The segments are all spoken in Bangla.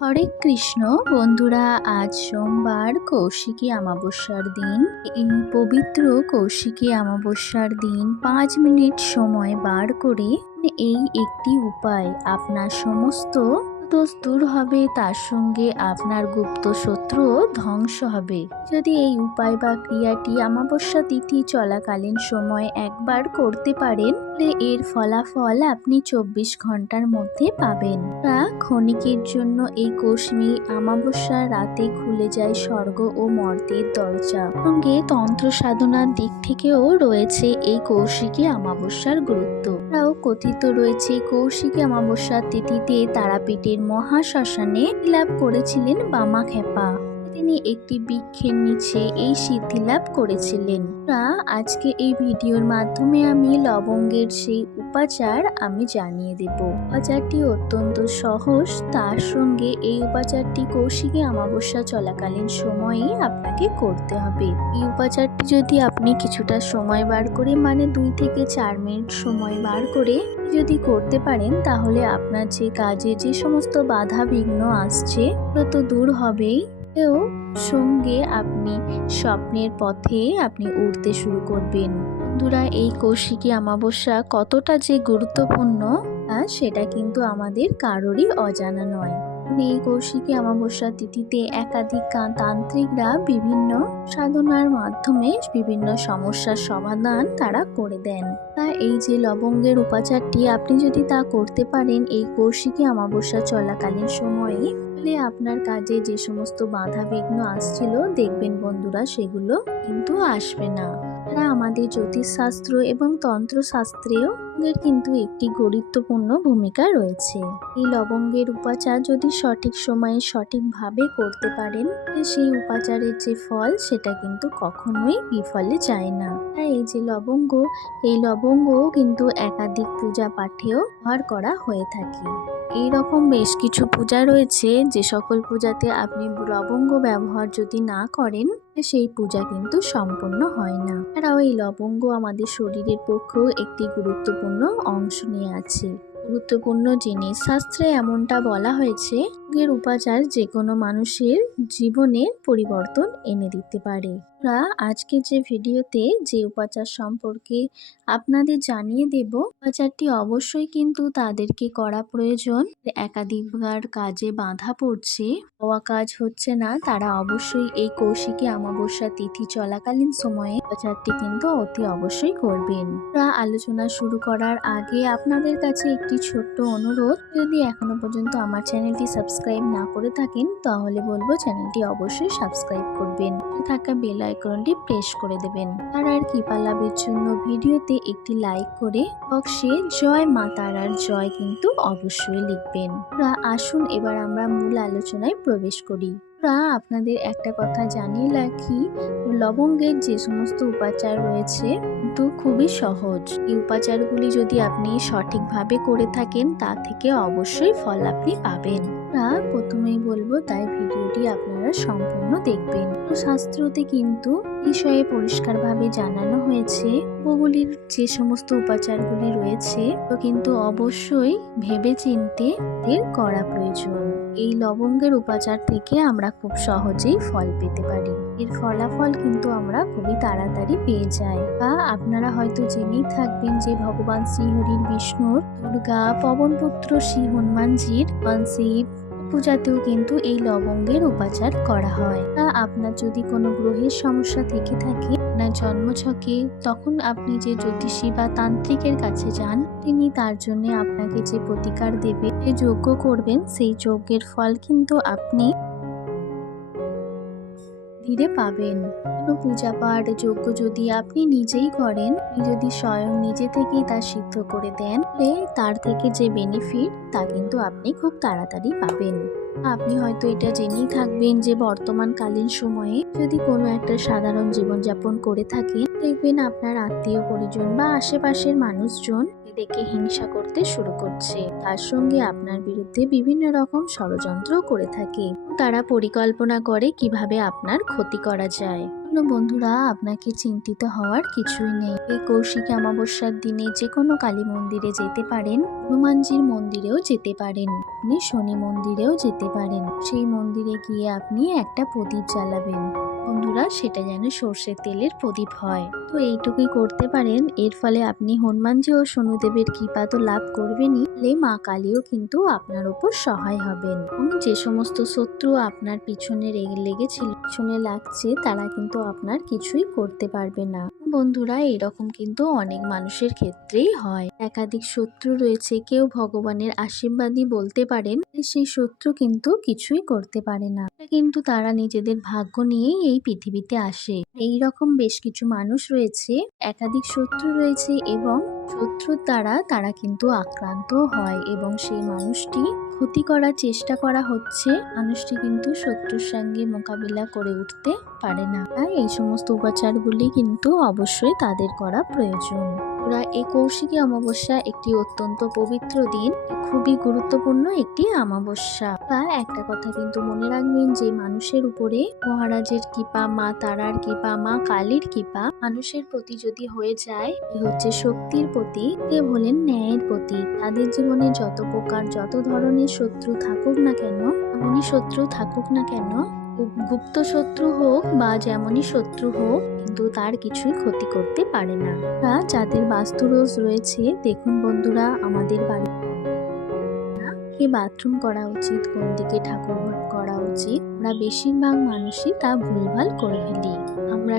হরে কৃষ্ণ। বন্ধুরা, আজ সোমবার কৌশিকী অমাবস্যার দিন। এই পবিত্র কৌশিকী অমাবস্যার দিন পাঁচ মিনিট সময় বার করে এই একটি উপায় আপনার সমস্ত দোষ দূর হবে, তার সঙ্গে আপনার গুপ্ত শত্রুও ধ্বংস হবে। যদি এই উপায় বা ক্রিয়াটি অমাবস্যা তিথি চলাকালীন সময় একবার করতে পারেন তাহলে এর ফলাফল আপনি চব্বিশ ঘণ্টার মধ্যে পাবেন। তা ক্ষণিকের জন্য এই কৌশমী অমাবস্যা রাতে খুলে যায় স্বর্গ ও মর্তের দরজা। সঙ্গে তন্ত্র সাধনার দিক থেকেও রয়েছে এই কৌশিকী অমাবস্যার গুরুত্ব। তাও কথিত রয়েছে, কৌশিকী অমাবস্যার তিথিতে তারাপীঠের মহাশ্মশানে লাভ করেছিলেন বামা খেপা তিনি একটি বৃক্ষের নিচে এই সিদ্ধি লাভ করেছিলেন। আজকে এই ভিডিওর মাধ্যমে আমি লবঙ্গের সেই উপাচার আমি জানিয়ে দেব। উপাচারটি অত্যন্ত সহজ। তার সঙ্গে এই উপাচারটি কৌশিকী অমাবস্যা চলাকালীন সময়ে আপনাকে করতে হবে। এই উপাচারটি যদি আপনি কিছুটা সময় বার করে মানে দুই থেকে চার মিনিট সময় বার করে যদি করতে পারেন, তাহলে আপনার যে কাজে যে সমস্ত বাধা বিঘ্ন আসছে তো দূর হবেই। এও সঙ্গে আপনি স্বপ্নের পথে আপনি উঠতে শুরু করবেন। বন্ধুরা, এই কৌশিকী অমাবস্যা কতটা যে গুরুত্বপূর্ণ সেটা কিন্তু আমাদের কারোরই অজানা নয়। এই কৌশিকী অমাবস্যা তিথিতে একাধিক তান্ত্রিকরা বিভিন্ন সাধনার মাধ্যমে বিভিন্ন সমস্যার সমাধান তারা করে দেন। তা এই যে লবঙ্গের উপাচারটি, আপনি যদি তা করতে পারেন, এই কৌশিকী অমাবস্যা চলাকালীন সময়ে তাহলে আপনার কাজে যে সমস্ত বাধা বিঘ্ন আসছিল, দেখবেন বন্ধুরা, সেগুলো কিন্তু আসবে না। তারা আমাদের জ্যোতিষশাস্ত্র এবং তন্ত্রশাস্ত্রেও এর কিন্তু একটি গুরুত্বপূর্ণ ভূমিকা রয়েছে। এই লবঙ্গের উপাচার যদি সঠিক সময়ে সঠিকভাবে করতে পারেন সেই উপাচারের যে ফল, সেটা কিন্তু কখনোই বিফলে যায় না। তাই এই যে লবঙ্গ, এই লবঙ্গও কিন্তু একাধিক পূজা পাঠেও ব্যবহার করা হয়ে থাকে। এই রকম বেশ কিছু পূজা রয়েছে, যে সকল পূজাতে আপনি লবঙ্গ ব্যবহার যদি না করেন, সেই পূজা কিন্তু সম্পূর্ণ হয় না। এছাড়াও এই লবঙ্গ আমাদের শরীরের পক্ষেও একটি গুরুত্বপূর্ণ অংশ নিয়ে আছে। গুরুত্বপূর্ণ জিনিস শাস্ত্রে এমনটা বলা হয়েছে উপাচার যে কোনো মানুষের জীবনে পরিবর্তন এনে দিতে পারে। আমরা আজকে যে ভিডিওতে যে উপাচার সম্পর্কে আপনাদের জানিয়ে দেব, উপাচারটি অবশ্যই কিন্তু তাদেরকে করা প্রয়োজন। একাধিকবার কাজে বাধা পড়ছে, হওয়া কাজ হচ্ছে না, তারা অবশ্যই এই কৌশিকী অমাবস্যা তিথি চলাকালীন সময়ে উপাচারটি কিন্তু অতি অবশ্যই করবেন। আলোচনা শুরু করার আগে আপনাদের কাছে একটি ছোট্ট অনুরোধ, যদি এখনও পর্যন্ত আমার চ্যানেলটি সাবস্ক্রাইব না করে থাকেন, তাহলে বলব চ্যানেলটি অবশ্যই সাবস্ক্রাইব করবেন। থাকা বেল আইকনটি প্রেস করে দেবেন। আর আর কৃপা লাভের জন্য ভিডিওতে একটি লাইক করে বক্সে জয় মা তারার জয় কিন্তু অবশ্যই লিখবেন। আসুন, এবার আমরা মূল আলোচনায় প্রবেশ করি। আমরা আপনাদের একটা কথা জানিয়ে রাখি, লবঙ্গের যে সমস্ত উপাচার রয়েছে তো খুবই সহজ। এই উপাচারগুলি যদি আপনি সঠিকভাবে করে থাকেন, তা থেকে অবশ্যই ফল আপনি পাবেন। প্রথমেই বলব, তাই ভিডিওটি আপনারা সম্পূর্ণ দেখবেন। শাস্ত্রতে কিন্তু বিষয়ে পরিষ্কারভাবে জানানো হয়েছে ওগুলির যে সমস্ত উপাচারগুলি রয়েছে, তো কিন্তু অবশ্যই ভেবে চিনতে এর করা প্রয়োজন। এই লবঙ্গের উপাচার থেকে আমরা খুব সহজেই ফল পেতে পারি। এর ফলাফল কিন্তু আমরা খুবই তাড়াতাড়ি পেয়ে যাই। বা আপনারা হয়তো জেনেই থাকবেন যে ভগবান শ্রীহরির বিষ্ণুর দুর্গা, পবনপুত্র, শ্রী হনুমানজির শিব পূজাতেও কিন্তু এই লবঙ্গের উপাচার করা হয়। তা আপনার যদি কোনো গ্রহের সমস্যা থেকে থাকে, আপনার জন্মছকে তখন আপনি যে জ্যোতিষী বা তান্ত্রিকের কাছে যান, তিনি তার জন্য আপনাকে যে প্রতিকার দেবে যে যজ্ঞ করবেন, সেই যজ্ঞের ফল কিন্তু আপনি ধীরে পাবেন। কোনো পূজা পাঠ যজ্ঞ যদি আপনি নিজেই করেন যদি স্বয়ং নিজে থেকেই তা সিদ্ধ করে দেন, তাহলে তার থেকে যে বেনিফিট তা কিন্তু আপনি খুব তাড়াতাড়ি পাবেন। আপনি হয়তো এটা জেনেই থাকবেন যে বর্তমানকালীন সময়ে যদি কোনো একটা সাধারণ জীবনযাপন করে থাকেন, দেখবেন আপনার আত্মীয় পরিজন বা আশেপাশের মানুষজন দেখে হিংসা করতে শুরু করছে। তার সঙ্গে আপনার বিরুদ্ধে বিভিন্ন রকম ষড়যন্ত্র করে থাকে। তারা পরিকল্পনা করে কীভাবে আপনার ক্ষতি করা যায়। বন্ধুরা, আপনাকে চিন্তিত হওয়ার কিছুই নেই। এই কৌশিক অমাবস্যার দিনে যে কোনো কালী মন্দিরে যেতে পারেন, হনুমানজির মন্দিরেও যেতে পারেন, আপনি শনি মন্দিরেও যেতে পারেন। সেই মন্দিরে গিয়ে আপনি একটা প্রদীপ জ্বালাবেন। বন্ধুরা, সেটা যেন সর্ষের তেলের প্রদীপ হয়। তো এইটুকুই করতে পারেন। এর ফলে আপনি হনুমানজি ও শনুদেবের কৃপা তো লাভ করবেনই। ফলে মা কালীও কিন্তু আপনার উপর সহায় হবেন। যে সমস্ত শত্রু আপনার পিছনে লেগেছিল, পিছনে লাগছে, তারা কিন্তু আপনার কিছুই করতে পারবে না। বন্ধুরা, এরকম কিন্তু অনেক মানুষের ক্ষেত্রেই হয়। একাধিক শত্রু রয়েছে, কেউ ভগবানের আশীর্বাদই বলতে পারেন সেই শত্রু কিন্তু কিছুই করতে পারে না। কিন্তু তারা নিজেদের ভাগ্য নিয়েই এই পৃথিবীতে আসে। এই রকম বেশ কিছু মানুষ রয়েছে, একাধিক শত্রু রয়েছে এবং শত্রুর দ্বারা তারা কিন্তু আক্রান্ত হয় এবং সেই মানুষটি ক্ষতি করার চেষ্টা করা হচ্ছে, মানুষটি কিন্তু শত্রুর সঙ্গে মোকাবিলা করে উঠতে পারে না। এই সমস্ত উপাচারগুলি কিন্তু অবশ্যই তাদের করা প্রয়োজন। ওরা এই কৌশিকী অমাবস্যা একটি অত্যন্ত পবিত্র দিন, খুবই গুরুত্বপূর্ণ একটি অমাবস্যা। বা একটা কথা কিন্তু মনে রাখবেন যে, মানুষের উপরে মহারাজের কৃপা, মা তারার কৃপা, মা কালীর কৃপা মানুষের প্রতি যদি হয়ে যায় হচ্ছে শক্তির প্রতি কে বলেন ন্যায়ের প্রতি তাদের জীবনে যত প্রকার, যত ধরনের শত্রু থাকুক না কেন, এমনই শত্রু থাকুক না কেন গুপ্ত শত্রু হোক বা যেমনই শত্রু হোক, কিন্তু তার কিছুই ক্ষতি করতে পারে না। যাদের বাস্তুরোজ রয়েছে, দেখুন বন্ধুরা, আমাদের বাড়ি কি বাথরুম করা উচিত, কোন দিকে ঠাকুর ঘর করা উচিত, আমরা বেশিরভাগ মানুষই তা ভুলভাল করে ফেলি। আমরা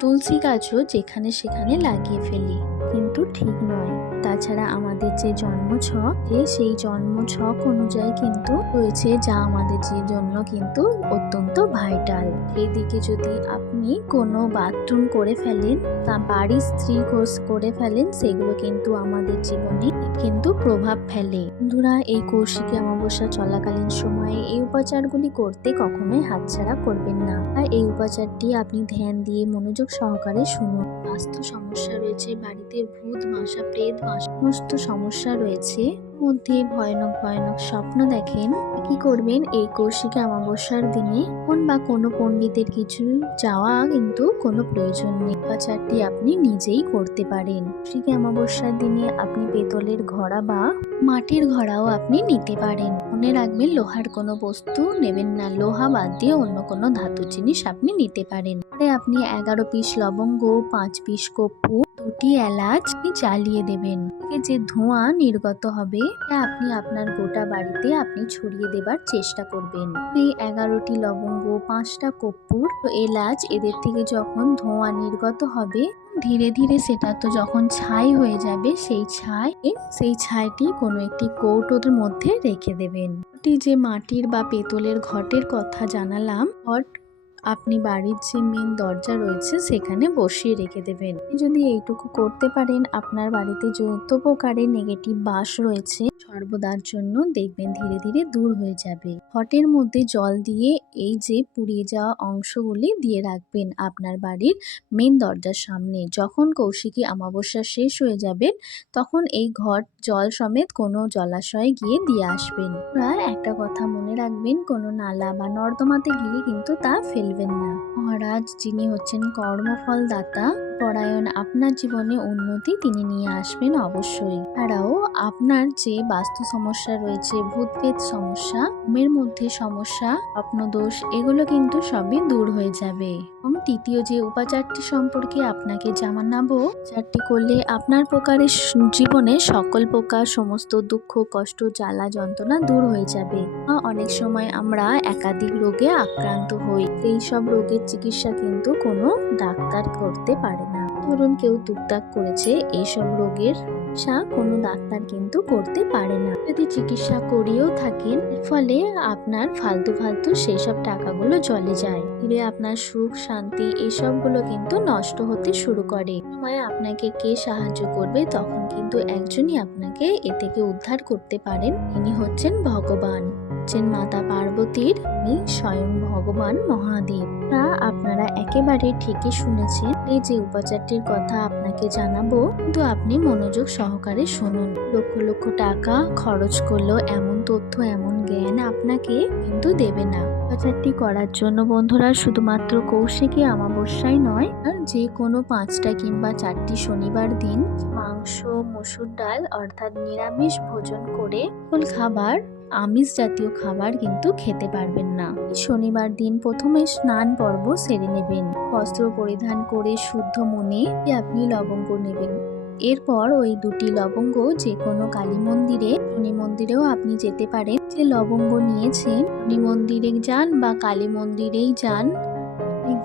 তুলসী গাছও যেখানে সেখানে লাগিয়ে ফেলি, কিন্তু ঠিক নয়। তাছাড়া আমাদের যে জন্ম ছক সেই জন্ম ছক অনুযায়ী কিন্তু রয়েছে যা আমাদের যে জন্য কিন্তু অত্যন্ত ভাইটাল এদিকে যদি আপনি কোনো বাথরুম করে ফেলেন তা বাড়ির স্ত্রী কোর্স করে ফেলেন, সেগুলো কিন্তু আমাদের জীবনে কিন্তু প্রভাব ফেলে। বন্ধুরা, এই কৌশিকী অমাবস্যা চলাকালীন সময়ে এই উপাচারগুলি করতে কখনোই হাতছাড়া করবেন না। আর এই উপাচারটি আপনি ধ্যান দিয়ে মনোযোগ সহকারে শুনুন। বাস্তু সমস্যা রয়েছে, বাড়িতে ভূত বাসা প্রেত বাসা সমস্ত সমস্যা রয়েছে, মধ্যে ভয়ানক ভয়ানক স্বপ্ন দেখেন, কি করবেন এই কৌশিকী অমাবস্যার দিনে? কোন বা কোনো পণ্ডিতের কিছু যাওয়া কিন্তু কোনো প্রয়োজন নেই। উপাচারটি আপনি নিজেই করতে পারেন। কৌশিকী অমাবস্যার দিনে আপনি পেতলের ঘড়া বা মাটির ঘড়াও আপনি নিতে পারেন। মনে রাখবেন লোহার কোনো বস্তু নেবেন না। লোহা বাদ দিয়ে অন্য কোনো ধাতু জিনিস আপনি নিতে পারেন। পরে আপনি এগারো পিস লবঙ্গ, পাঁচ পিস কর্পূর দুটি এলাচ জ্বালিয়ে দেবেন। যে ধোঁয়া নির্গত হবে আপনি আপনার গোটা বাড়িতে আপনি ছড়িয়ে দেবার চেষ্টা করবেন। এই এগারোটি লবঙ্গ, পাঁচটা কর্পূর এলাচ এদের থেকে যখন ধোঁয়া নির্গত হবে, ধীরে ধীরে সেটা তো যখন ছাই হয়ে যাবে, সেই ছাই, সেই ছাইটি কোনো একটি কৌটোর মধ্যে রেখে দেবেন। যে মাটির বা পেতলের ঘটের কথা জানালাম, ঘট আপনি বাড়ির যে মেন দরজা রয়েছে সেখানে বসিয়ে রেখে দেবেন। যদি এইটুকু করতে পারেন, আপনার বাড়িতে যত প্রকারের নেগেটিভ বাস রয়েছে, সর্বদার জন্য দেখবেন ধীরে ধীরে দূর হয়ে যাবে। ঘটের মধ্যে জল দিয়ে এই যে পুড়িয়ে যাওয়া অংশগুলি দিয়ে রাখবেন আপনার বাড়ির মেন দরজার সামনে। যখন কৌশিকী অমাবস্যা শেষ হয়ে যাবে, তখন এই ঘট, জল সমেত কোনো জলাশয়ে গিয়ে দিয়ে আসবেন। আর একটা কথা মনে রাখবেন, কোনো নালা বা নর্দমাতে গিয়ে কিন্তু তা ফেলবেন না। মহারাজ, যিনি হচ্ছেন কর্মফল দাতা পরায়ণ আপনার জীবনে উন্নতি তিনি নিয়ে আসবেন অবশ্যই। তারাও আপনার যে বাস্তু সমস্যা রয়েছে ভূতভেদ সমস্যা মধ্যে সমস্যা, স্বপ্নদোষ, এগুলো কিন্তু সবই দূর হয়ে যাবে। এবং তৃতীয় যে উপাচারটি সম্পর্কে আপনাকে জানাব চারটি করলে আপনার প্রকারের জীবনে সকল প্রকার সমস্ত দুঃখ, কষ্ট, জ্বালা, যন্ত্রণা দূর হয়ে যাবে। অনেক সময় আমরা একাধিক রোগে আক্রান্ত হই। এই সব রোগের চিকিৎসা কিন্তু কোনো ডাক্তার করতে পারে না। ধরুন কেউ টুকটাক করেছে, এইসব রোগের চিকিৎসা কোনো ডাক্তার কিন্তু করতে পারে না। যদি চিকিৎসা করিয়েও থাকেন, ফলে আপনার ফালতু ফালতু সেই সব টাকাগুলো জলে যায়। ধীরে আপনার সুখ, শান্তি এসবগুলো কিন্তু নষ্ট হতে শুরু করে। সময় আপনাকে কে সাহায্য করবে তখন কিন্তু একজনই আপনাকে এ থেকে উদ্ধার করতে পারেন। তিনি হচ্ছেন ভগবান। হচ্ছেন মাতা পার্বতীর স্বয়ং ভগবান মহাদেব। তা আপনারা একেবারে ঠিকই শুনেছেন। এই যে উপাচারটির কথা আপনাকে জানাব, কিন্তু আপনি মনোযোগ সহকারে শুনুন। লক্ষ লক্ষ টাকা খরচ করলেও এমন তথ্য, এমন জ্ঞান আপনাকে কিন্তু দেবে না। উপাচারটি করার জন্য বন্ধুরা শুধুমাত্র কৌশিকী অমাবস্যায় নয়, আর যে কোনো পাঁচটা কিংবা চারটি শনিবার দিন মাংস, মসুর ডাল অর্থাৎ নিরামিষ ভোজন করে ফুল খাবার আমিষ জাতীয় খাবার কিন্তু খেতে পারবেন না। শনিবার দিন প্রথমে স্নান পর্ব সেরে নেবেন। বস্ত্র পরিধান করে শুদ্ধ মনে আপনি লবঙ্গ নেবেন। এরপর ওই দুটি লবঙ্গ যে কোনো কালী মন্দিরে, শনি মন্দিরেও আপনি যেতে পারেন। যে লবঙ্গ নিয়েছেন, শনি মন্দিরে যান বা কালী মন্দিরেই যান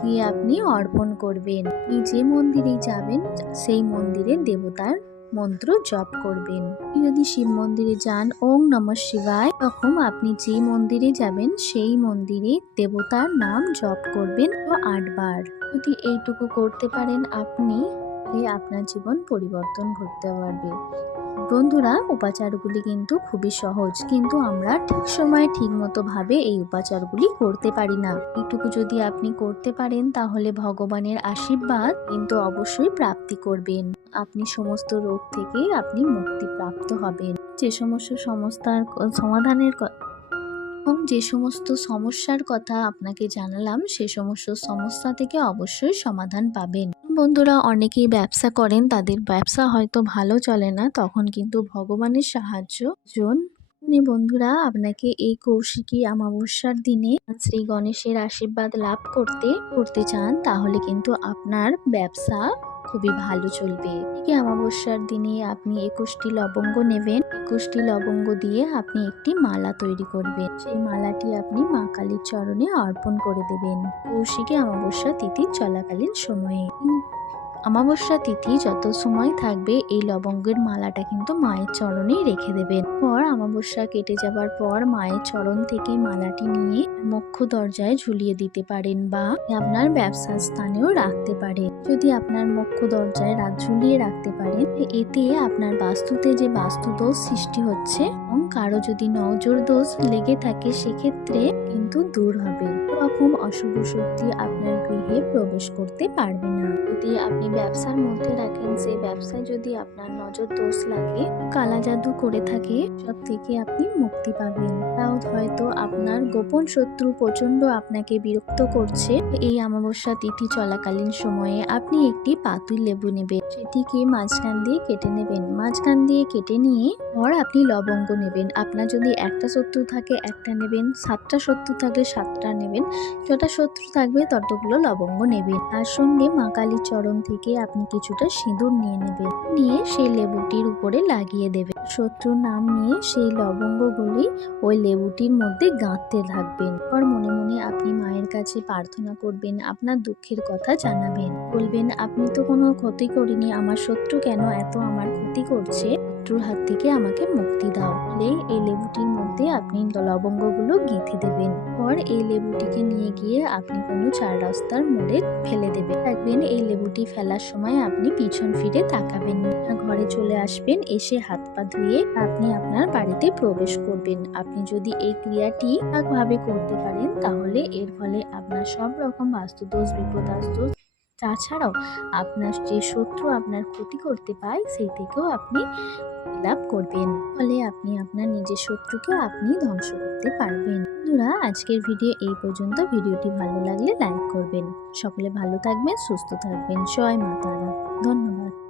গিয়ে আপনি অর্পণ করবেন। যে মন্দিরেই যাবেন, সেই মন্দিরের দেবতার মন্ত্র জপ করবেন। যদি শিব মন্দিরে যান, ওং নম শিবায়, তখন আপনি যে মন্দিরে যাবেন, সেই মন্দিরে দেবতার নাম জপ করবেন আটবার। যদি এইটুকু করতে পারেন, আপনি আপনার জীবন পরিবর্তন ঘটতে পারবে। বন্ধুরা, উপাচারগুলি কিন্তু খুবই সহজ। কিন্তু আমরা ঠিক সময়ে ঠিক মতো ভাবে এই উপাচারগুলি করতে পারি না। এইটুকু যদি আপনি করতে পারেন, তাহলে ভগবানের আশীর্বাদ কিন্তু অবশ্যই প্রাপ্তি করবেন। আপনি সমস্ত রোগ থেকে আপনি মুক্তি প্রাপ্ত হবেন। যে সমস্ত সমস্যার সমাধানের এবং যে সমস্ত সমস্যার কথা আপনাকে জানালাম, সে সমস্ত সমস্যা থেকে অবশ্যই সমাধান পাবেন। বন্ধুরা অনেকেই ব্যবসা করেন, তাদের ব্যবসা হয়তো ভালো চলে না, তখন কিন্তু ভগবানের সাহায্য জন। বন্ধুরা, আপনাকে এই কৌশিকী অমাবস্যার দিনে শ্রী গণেশের আশীর্বাদ লাভ করতে করতে চান, তাহলে কিন্তু আপনার ব্যবসা খুবই ভালো চলবে। এই অমাবস্যার দিনে আপনি একুশটি লবঙ্গ নেবেন। একুশটি লবঙ্গ দিয়ে আপনি একটি মালা তৈরি করবেন। সেই মালাটি আপনি মা কালীর চরণে অর্পণ করে দেবেন। কৌশিকী অমাবস্যা তিথি চলাকালীন সময়ে। অমাবস্যা তিথি যত সময় থাকবে, এই লবঙ্গের মালাটা কিন্তু মায়ের চরণেই রেখে দেবেন। পর অমাবস্যা কেটে যাবার পর মায়ের চরণ থেকে মালাটি নিয়ে মুখ্য দরজায় ঝুলিয়ে দিতে পারেন বা আপনার ব্যবসার স্থানেও রাখতে পারেন। যদি আপনার মুখ্য দরজায় রাত ঝুলিয়ে রাখতে পারেন, এতে আপনার বাস্তুতে যে বাস্তু দোষ সৃষ্টি হচ্ছে এবং কারও যদি নজর দোষ লেগে থাকে, সেক্ষেত্রে কিন্তু দূর হবে রকম অশুভ শক্তি আপনার গৃহে প্রবেশ করতে পারবে না। যদি আপনি ব্যবসার মধ্যে রাখেন সেই ব্যবসায় যদি আপনার নজর দোষ লাগে, কালা জাদু করে থাকে সব থেকে আপনি মুক্তি পাবেন। তাও হয়তো আপনার গোপন শত্রু প্রচণ্ড আপনাকে বিরক্ত করছে। এই অমাবস্যা তিথি চলাকালীন সময়ে আপনি একটি পাতুই লেবু নেবেন। সেটিকে মাঝখান দিয়ে কেটে নেবেন। মাঝখান দিয়ে কেটে নিয়ে পর আপনি লবঙ্গ নেবেন। আপনার যদি একটা শত্রু থাকে, একটা নেবেন। সাতটা শত্রু থাকলে সাতটা নেবেন। যটা শত্রু থাকবে, ততগুলো লবঙ্গ নেবেন। তার সঙ্গে মা কালীর চরণ থেকে আপনি কিছুটা সিঁদুর নিয়ে নেবেন। নিয়ে সেই লেবুটির উপরে লাগিয়ে দেবেন। শত্রুর নাম নিয়ে সেই লবঙ্গগুলি ওই লেবুটির মধ্যে গাঁথতে থাকবেন। পর মনে মনে আপনি মায়ের কাছে প্রার্থনা করবেন, আপনার দুঃখের কথা জানাবেন। বলবেন, আপনি তো কোনো ক্ষতি করিনি, আমার শত্রু কেন এত আমার ক্ষতি করছে? শত্রুর হাত থেকে আমাকে মুক্তি দাও। বলে এই লেবুটির মধ্যে আপনি লবঙ্গগুলো গেঁথে দেবেন। পর এই লেবুটিকে নিয়ে গিয়ে আপনি কোনো চার রাস্তার মোড়ে ফেলে দেবেন। দেখবেন এই লেবুটি ফেলার সময় আপনি পিছন ফিরে তাকাবেন না। ঘরে চলে আসবেন, এসে হাত পা ধুয়ে আপনি আপনার বাড়িতে প্রবেশ করবেন। আপনি যদি এই ক্রিয়াটি ঠিকভাবে করতে পারেন, তাহলে এর ফলে আপনার সব রকম বাস্তুদোষ, বিপদাস্ত তাছাড়াও আপনার যে শত্রু আপনার ক্ষতি করতে পায়, সেই থেকেও আপনি লাভ করবেন। ফলে আপনি আপনার নিজের শত্রুকে আপনি ধ্বংস করতে পারবেন। বন্ধুরা, আজকের ভিডিও এই পর্যন্ত। ভিডিওটি ভালো লাগলে লাইক করবেন। সকলে ভালো থাকবেন, সুস্থ থাকবেন। জয় মাতারা ধন্যবাদ।